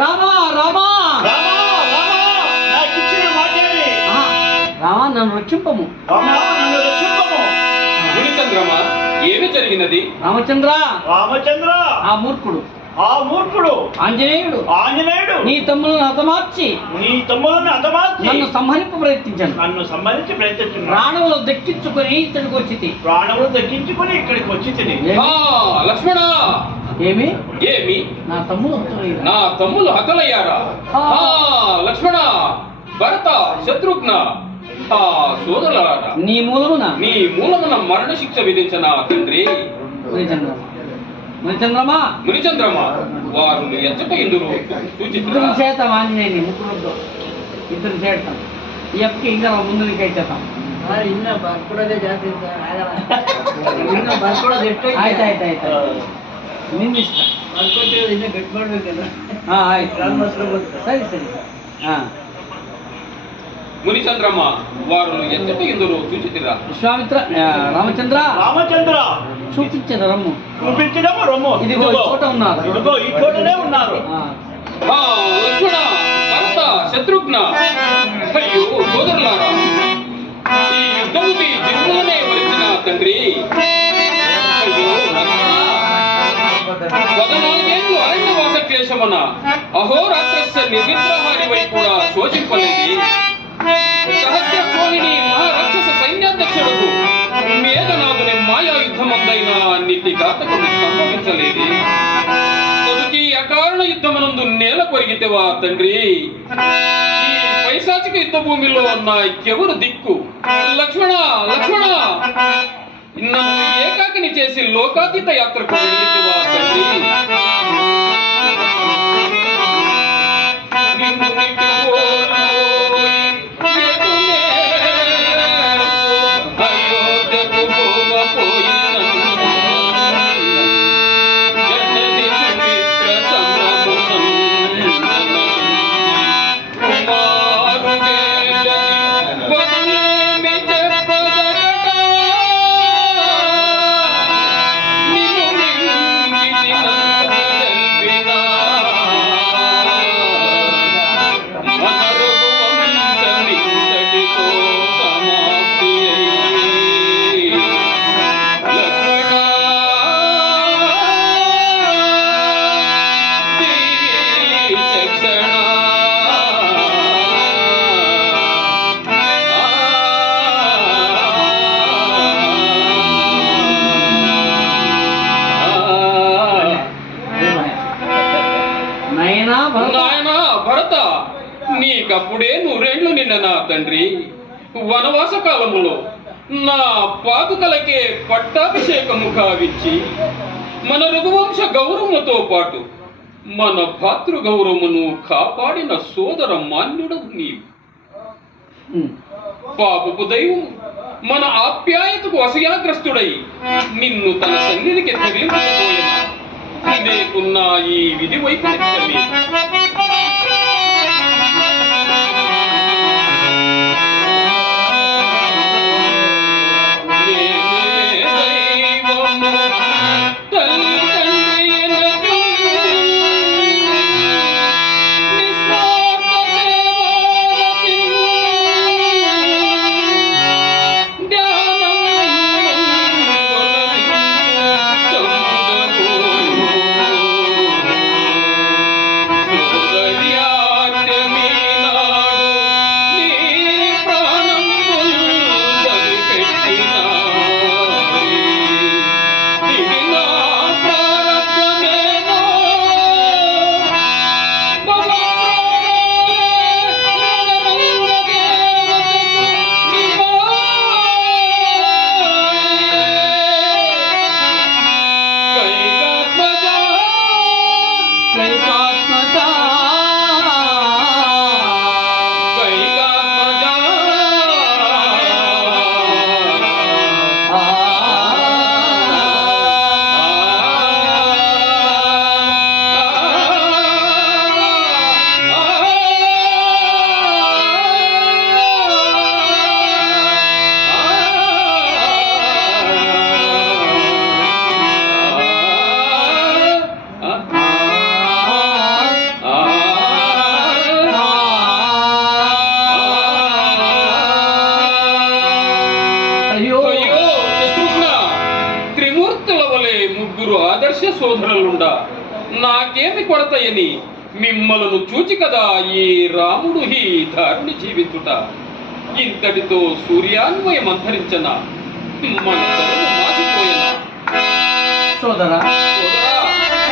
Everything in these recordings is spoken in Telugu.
రామా రామా రామా నన్ను రక్షింపము. గురుచంద్రమా, ఏమి జరిగినది? రామచంద్ర రామచంద్ర ఆ మూర్ఖుడు ఆంజనేయుడు నీ తమ్ములను హతమార్చి నన్ను సంహరింప ప్రయత్నించాను. ప్రాణములు దక్కించుకొని ఇక్కడికి ఇక్కడికి వచ్చి లక్ష్మణ, ఏమి ఏమి నా తమ్ములు హతులయ్యారా? లక్ష్మణ, భరత, శత్రుఘ్న, సోదరులారా, నీ మూలమున మరణ శిక్ష విధించిన తండ్రి మునిచంద్రమా, వారు ఎచ్చట ఇందులో ఇద్దరు చేతాం. ఆంజనేయుని ముగ్గురు ఇద్దరు చేస్తాం. ఈ అప్పకి ఇంకా ముందు చేస్తాం. ಆಯ್ತು ಆಯ್ತು ಆಯ್ತು ನಿನ್ನ ಇಷ್ಟ ಸರಿ ಸರಿ మునిచంద్రమా, వారు ఎచ్చట ఇందులో చూచితిరా? విశ్వామిత్ర రామచంద్ర చూపించిన రమ్ము ఇదిగో ఈ చోట ఉన్నారు. లక్ష్మణ, భరత, శత్రుఘ్న, అయ్యో సోదరులారా, ఈ యుద్ధము మీ జన్మలనే వరించిన తండ్రి. అయ్యో లక్ష్మణ, 14 అరణ్యవాస క్లేశమున అహోరాత్రస్య నిర్విగ్రహారి వై కూడా శోచింపలేది. సహస్రకోణిని మహారాక్షస సైన్యాధ్యక్షుడుకు మేఘనాథుని మాయా యుద్ధమందైనా నిత్య ఘాతకుడు సంభవించలేదు. చదువుకి అకారణ యుద్ధమనందు నేల కొరిగితేవా తండ్రి? ఈ పైశాచిక యుద్ధ భూమిలో నాకెవరు దిక్కు? లక్ష్మణ, నన్ను ఏకాకిని చేసి లోకాతీత యాత్రకు వెళ్ళితేవా తండ్రి? భరత, నీకప్పుడే 100 నిండనా తండ్రి? వనవాస కాలములో నా పాదుకలకే పట్టాభిషేకము కావించి మన రఘువంశ గౌరవముతో పాటు మన భాతృ గౌరవమును కాపాడిన సోదర మాన్యుడవు నీవు. పాపపు దైవం మన ఆప్యాయతకు అసయాగ్రస్తుడై నిన్ను తన సన్నిధికి తగిలించబోయిన లేకున్నా ఈ విధి వైపరీత్యమే. సోదరులుండా నాకేమి కొరతయని మిమ్మలను చూచి కదా ఈ రాముడు ఈ ధారుని జీవించుట. ఇంతటితో సూర్యాన్వయం అంతరించన మన తరము మాసిపోయనా. సోదరా సోదరా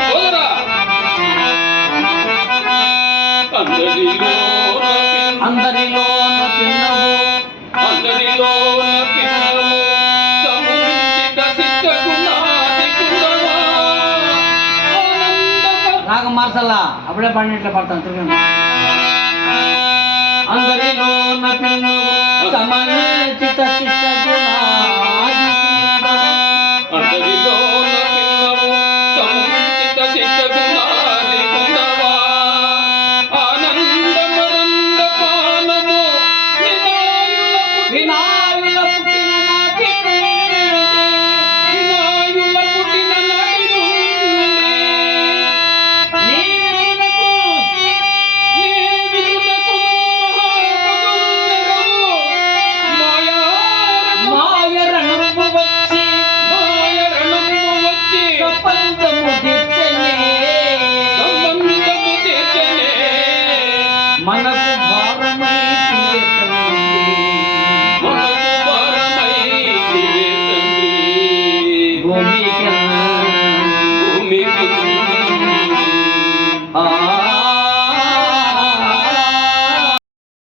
సోదరా అందరిలోన పిన్నవు అందరిలోన పిన్నవు సముచిత సిద్ధగుణాది గుణమా రాగం మార్చల్లా, అప్పుడే పడినట్లే పడతాను తిరగండి. అందరిలోన పిన్నవు సమచిత